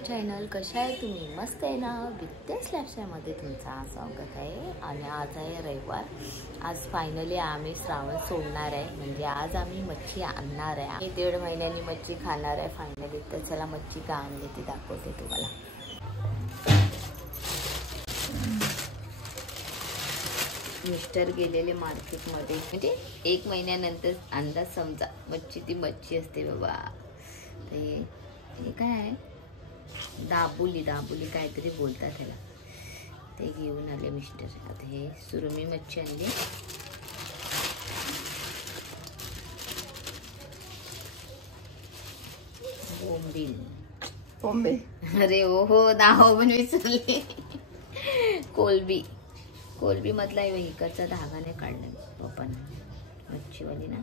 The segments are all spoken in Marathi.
चॅनल कशा आहे तुम्ही? मस्त आहे ना? विद्यास लाईफस्टाईलमध्ये तुमचं स्वागत आहे. आणि आज आहे रविवार. आज फायनली आम्ही श्रावण सोडणार आहे. म्हणजे आज आम्ही मच्छी आणणार आहे. आम्ही 1.5 महिन्यांनी मच्छी खाणार आहे फायनली. तर चला मच्छी का आणली ती दाखवते तुम्हाला. मिस्टर गेलेले मार्केटमध्ये. म्हणजे 1 महिन्यानंतर अंदाज समजा मच्छी ती मच्छी असते बाबा. हे काय आहे? दाबुली काहीतरी बोलतात त्याला. ते घेऊन आले मिस्टर. आता हे सुरमी मच्छी आणली. बोंबील. अरे हो नाव पण विसरले. कोलबी मधला इकडचा धागाने काढला पप्पाने. मच्छीवाली ना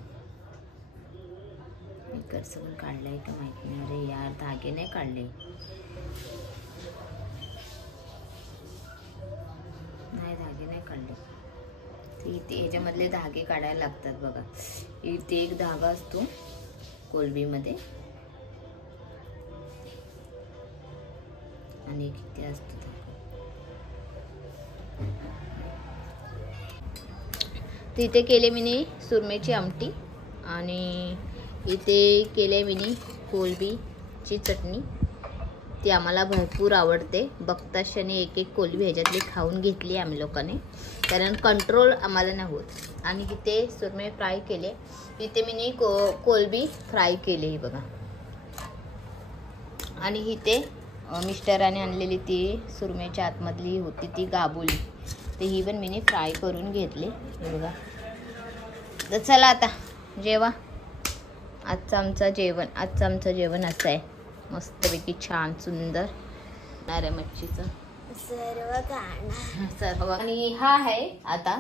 इकडचं पण काढलंय का माहित नाही. अरे यार धागे नाही काढले. धागे नाही काढले. इथे ह्याच्यामधले धागे काढायला लागतात बघा. इथे एक धागा असतो कोलबीमध्ये आणि एक इथे असतो धागा. तर इथे केले मी सुरमईची आमटी आणि इथे केले मी कोलबीची चटणी. ती आम्हाला भरपूर आवडते. बघता क्षणी एक कोलबी ह्याच्यातली खाऊन घेतली आम्ही लोकांनी, कारण कंट्रोल आम्हाला नाही होत. आणि इथे सुरमई फ्राय केले. इथे मी कोलबी फ्राय केली ही बघा. आणि इथे मिस्टराने आणलेली ती सुरमईच्या आतमधली होती ती गाबुली. तर ही पण मी फ्राय करून घेतली हे बघा. तर चला आता जेवा. आजचं आमचं जेवण असं आहे मस्तपैकी छान सुंदर. नारे मच्छीचं सर्व. आणि हा आहे आता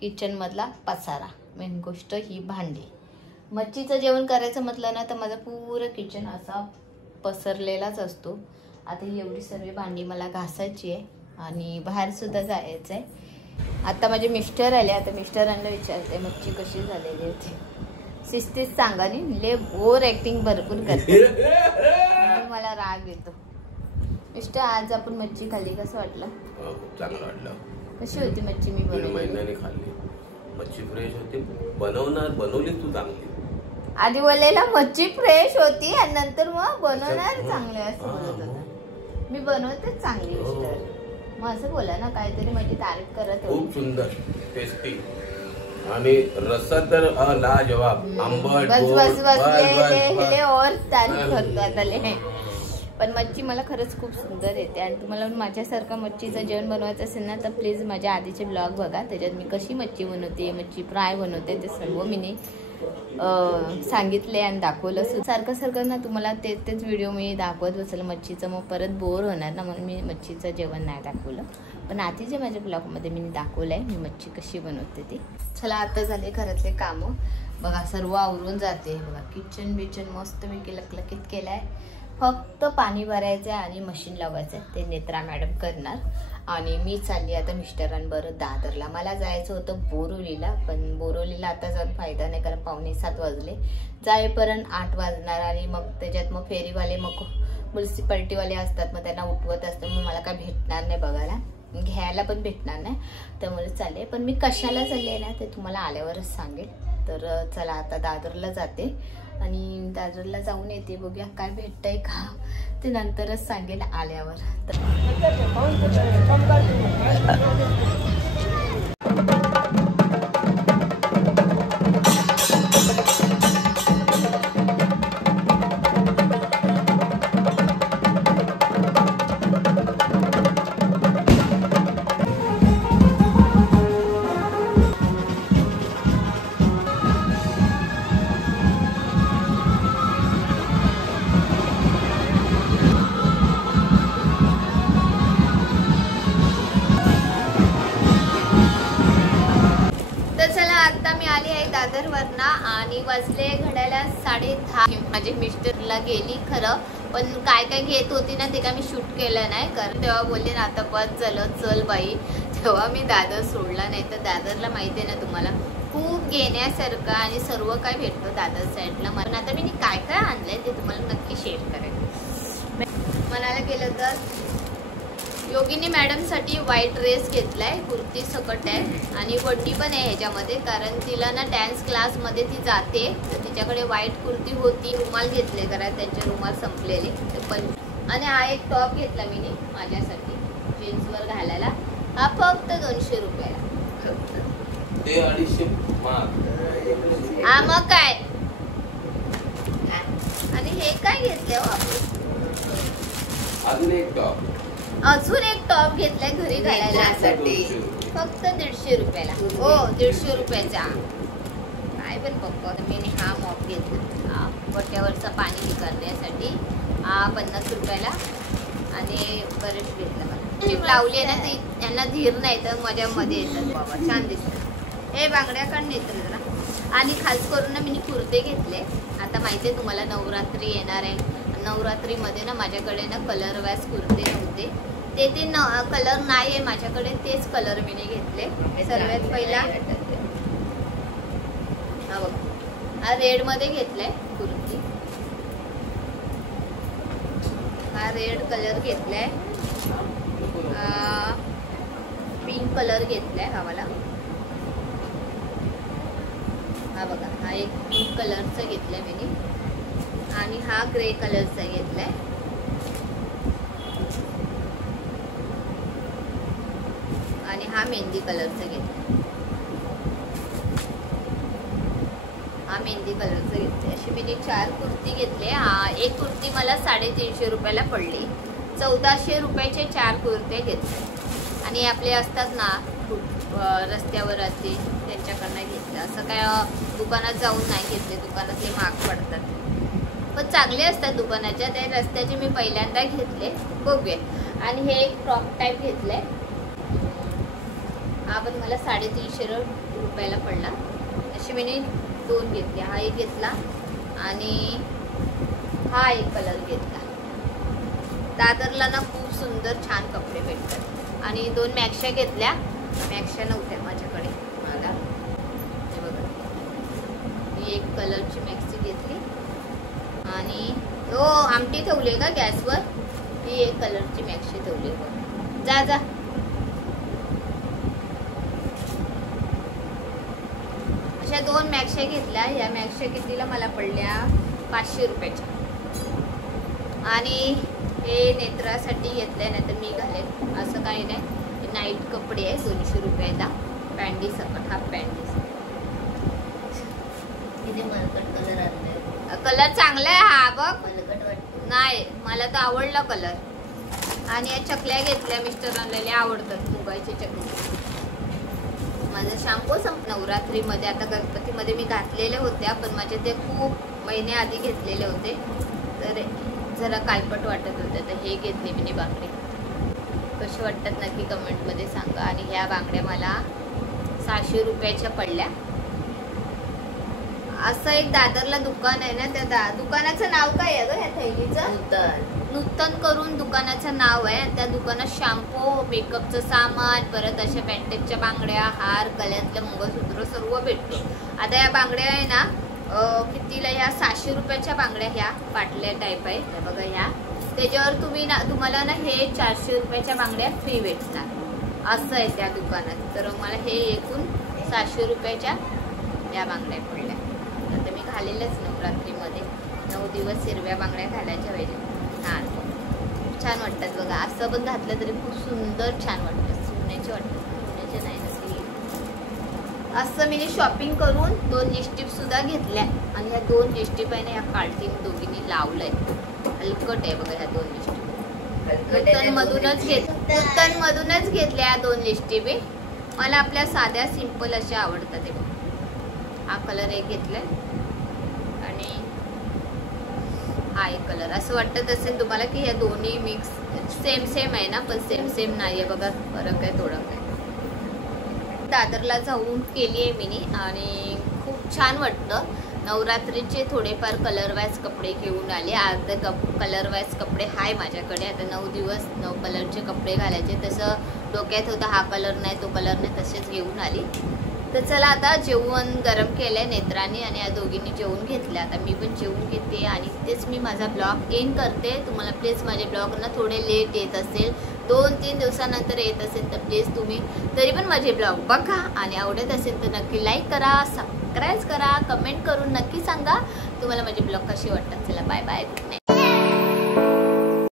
किचन मधला पसारा. मेन गोष्ट ही भांडी. मच्छीचं जेवण करायचं म्हटलं ना तर माझं पुरं किचन असा पसरलेलाच असतो. आता ही एवढी सर्व भांडी मला घासायची आहे आणि बाहेर सुद्धा जायचं आहे. आता माझे मिस्टर आले. आता मिस्टरांना विचारते मच्छी कशी झालेली होती. शिस्तीच सांगा नी. ले बोर ऍक्टिंग भरपूर करते. मला राग येतो. मिस्टर आज आपण मच्छी खाल्ली, कसं वाटलं? चांगलं वाटलं. कशी होती मच्छी? मी 1.5 महिन्याने खाल्ली. मच्छी फ्रेश होती. बनवली तू चांगली. आधी बोललेला मच्छी फ्रेश होती आणि नंतर मग बनवणार चांगले असं बोलत होता. मी बनवतेच चांगली मिस्टर. मग असं बोला ना, काहीतरी माझी तारीफ करत. खूप सुंदर टेस्टी. आणि रस्सा तर लाजवाब. आंबट. बस और तारीफ करतो आता. पण मच्छी मला खरंच खूप सुंदर येते. आणि तुम्हाला माझ्यासारखं मच्छीचं जेवण बनवायचं असेल ना तर प्लीज माझ्या आधीचे ब्लॉग बघा. त्याच्यात मी कशी मच्छी बनवते, मच्छी फ्राय बनवते, ते सर्व मी सांगितले आणि दाखवलं. सारखं ना तुम्हाला तेच व्हिडिओ मी दाखवत बसेल मच्छीचं, मग परत बोर होणार ना, म्हणून मी मच्छीचं जेवण नाही दाखवलं. पण आधी जे माझ्या ब्लॉगमध्ये मी दाखवलं आहे मी मच्छी कशी बनवते ती. चला आता झाले घरातले कामं बघा. सर्व आवरून जाते बघा. किचन मस्तपैकी लकलकीत केलं आहे. फक्त पाणी भरायचं आहे आणि मशीन लावायचं आहे. ते नेत्रा मॅडम करणार. आणि मी चालली आता मिस्टरांबरोबर दादरला. मला जायचं होतं बोरिवलीला, पण बोरिवलीला आता जाऊन फायदा नाही, कारण 6:45 वाजले. जाईपर्यंत 8 वाजणार. आणि मग त्याच्यात मग फेरीवाले मग म्युन्सिपाल्टीवाले असतात, मग त्यांना उठवत असतं. मग मला काय भेटणार नाही बघायला, घ्यायला पण भेटणार नाही. त्यामुळे चालले. पण मी कशाला चालले ना ते तुम्हाला आल्यावरच सांगेल. तर चला आता दादरला जाते आणि दादरला जाऊन येते. बघूया काय भेटतंय का ते नंतरच सांगेल आल्यावर. दादरवरना आणि वाजले घड्याला 10:30. माझे मिस्टरला गेली खरं, पण काय काय घेत होती ना ते काय मी शूट केलं नाही, कारण तेव्हा बोलले ना आता बस झालं चल बाई, तेव्हा मी दादर सोडला. नाही तर दादरला माहिती आहे ना तुम्हाला खूप घेण्यासारखं आणि सर्व काय भेटतं दादर साईडला. पण आता मी काय काय आणलंय ते तुम्हाला नक्की शेअर करेन. म्हणायला गेलं तर योगिनी मॅडमसाठी व्हाईट ड्रेस घेतलाय, कुर्ती सकट आहे आणि वड्डी पण आहे ह्याच्यामध्ये, कारण तिला ना डान्स क्लासमध्ये ती जाते तर तिच्याकडे व्हाईट कुर्ती होती. रुमाल घेतले कारण त्यांचे रुमाल संपलेले पण. आणि हा एक टॉप घेतला मी माझ्यासाठी जीन्सवर घालायला, हा फक्त 200 रुपयाला. ते 250 हा मग काय. आणि हे काय घेतले हो अजून एक टॉप, अजून एक टॉप घेतलाय घरी घालायला फक्त 150 रुपयाला. हो 150 रुपयाचा. काय पण पप्पा मी हा मॉप घेतला गोट्यावरचं पाणी करण्यासाठी, हा 50 रुपयाला. आणि बरेच घेतलं मला. टीप लावली आहे ना ती, यांना धीर नाही तर मजामध्ये येतात बाबा, छान दिसतात. हे बांगड्याकडून येतं जरा. आणि खास करून ना मी कुर्ते घेतले. आता माहिती आहे तुम्हाला नवरात्री येणार आहे, नवरात्रीमध्ये ना माझ्याकडे ना कलर वाईज कुर्ते नव्हते, ते कलर नाही आहे माझ्याकडे, तेच कलर मी घेतले. सर्वात पहिला हा रेड मध्ये घेतलाय कुर्ती, हा रेड कलर घेतलाय, पिंक कलर घेतलाय हा मला. हा बघा हा एक पिंक कलरचा घेतलाय मी, आणि हा ग्रे कलरचा घेतलाय. आणि हा मेहंदी कलरचा घेतलाय, हा मेहंदी कलरचा घेतलाय. अशी मी 4 कुर्ती घेतले. एक कुर्ती मला 350 रुपयाला पडली. 1400 रुपयाचे 4 कुर्ते घेतले. आणि आपले असतात ना रस्त्यावर असते त्यांच्याकडनं घेतलं, असं काय दुकानात जाऊन नाही घेतले, दुकानातले महाग पडतात पण चांगले असतात दुकानाच्या. त्या रस्त्याचे मी पहिल्यांदा घेतले, बघूया. आणि हे एक फ्रॉक टाईप घेतलंय, हा पण मला 350 रुपयाला पडला. अशी मी 2 घेतले, हा एक घेतला आणि हा एक कलर घेतला. दादरला ना खूप सुंदर छान कपडे भेटतात. आणि 2 मॅक्शा घेतल्या, मॅक्शा नव्हत्या माझ्याकडे मला. हे बघा ही एक कलरची मॅक्सी घेतली. आणि हो आमटी ठेवली का गॅसवर, ही एक कलरची मॅक्सी ठेवली. जा जा. अशा 2 मॅक्शा घेतल्या. या मॅक्शा कितीला मला पडल्या 500 रुपयाच्या. आणि हे नेत्रासाठी घेतलंय, नाही तर मी घालेन असं काही नाही. नाईट कपडे आहे 200 रुपयाला, पॅन्टी सकट, हाफ पॅन्टी. किती मलकट कलर आणलाय, कलर चांगला आहे हा बघ. मलकट वाटत नाही मला तर आवडला कलर. आणि या चकल्या घेतल्या, मिस्टर आणलेल्या आवडतात मुगाची चकली. माझं शॅम्पू नवरात्रीमध्ये, आता गणपतीमध्ये मी घातलेले होत्या पण माझे ते खूप महिने आधी घेतलेले होते तर जरा कालपट वाटत होते, तर हे घेतले मी बांगडे. कसे वाटतात नक्की कमेंटमध्ये सांगा. आणि ह्या बांगड्या मला 600 रुपयाच्या पडल्या. असं एक दादरला दुकान आहे ना, त्या दुकानाचं नाव काय आहे ग या थैलीचं? नूतन करून दुकानाचं नाव आहे. त्या दुकानात शॅम्पू, मेकअपचं सामान, परत अशा पॅन्टेजच्या बांगड्या, हार, गळ्यातलं मंगळसूत्र सर्व भेटतो. आता या बांगड्या आहे ना कितीला, ह्या 600 रुपयाच्या बांगड्या, ह्या पाटल्या टाईप आहे. हे बघा ह्या, त्याच्यावर तुम्हाला ना हे 400 रुपयाच्या बांगड्या फ्री भेटणार असं आहे त्या दुकानात. तर मला हे एकूण 700 रुपयाच्या या बांगड्या पडल्या. आता मी घालेल्याच नवरात्रीमध्ये 9 दिवस हिरव्या बांगड्या घालायच्या पाहिजे. छान वाटतात बघा. असं पण घातलं तरी खूप सुंदर छान वाटतं. सोन्याचे वाटतात, सोन्याचे नाही नसते. असं मी शॉपिंग करून 2 लिपस्टिक सुद्धा घेतल्या. आणि ह्या 2 लिपस्टिक आहे ना ह्या काळतीने दोघींनी लावलंय. हलकट आहे बघा ह्या 2 लिपस्टिक. नूतनमधूनच घेतल्या 2 लिपस्टिक. मला आपल्या साध्या सिंपल अशा आवडतात. ते हा कलर एक घेतलाय आणि हा एक कलर. असं वाटत असेल तुम्हाला की ह्या दोन्ही मिक्स सेम आहे ना, पण सेम नाहीये बघा, फरक आहे थोडं काय. दादरला जाऊन केली आहे मी आणि खूप छान वाटतं. नवरात्रीचे थोडेफार कलर वाईज कपडे घेऊन आले. अर्धे कलर वाईज कपडे आहे माझ्याकडे. आता 9 दिवस 9 कलरचे कपडे घालायचे. तसं डोक्यात होतं हा कलर नाही तो कलर नाही, तसेच घेऊन आली. तर चला आता जेवण गरम केलंय नेत्राने आणि या दोघींनी जेवून घेतलं. आता मी पण जेवून घेते आणि तेच मी माझा ब्लॉग एंड करते. तुम्हाला प्लीज माझे ब्लॉग ना थोडे लेट येत असेल, 2-3 दिवसानंतर येत असेल, तर प्लीज तुम्ही तरी पण माझे ब्लॉग बघा आणि आवडत असेल तर नक्की लाईक करा, सबस्क्राईब करा, कमेंट करून नक्की सांगा तुम्हाला माझे ब्लॉग कसे वाटतात. चला बाय बाय, गुड नाईट.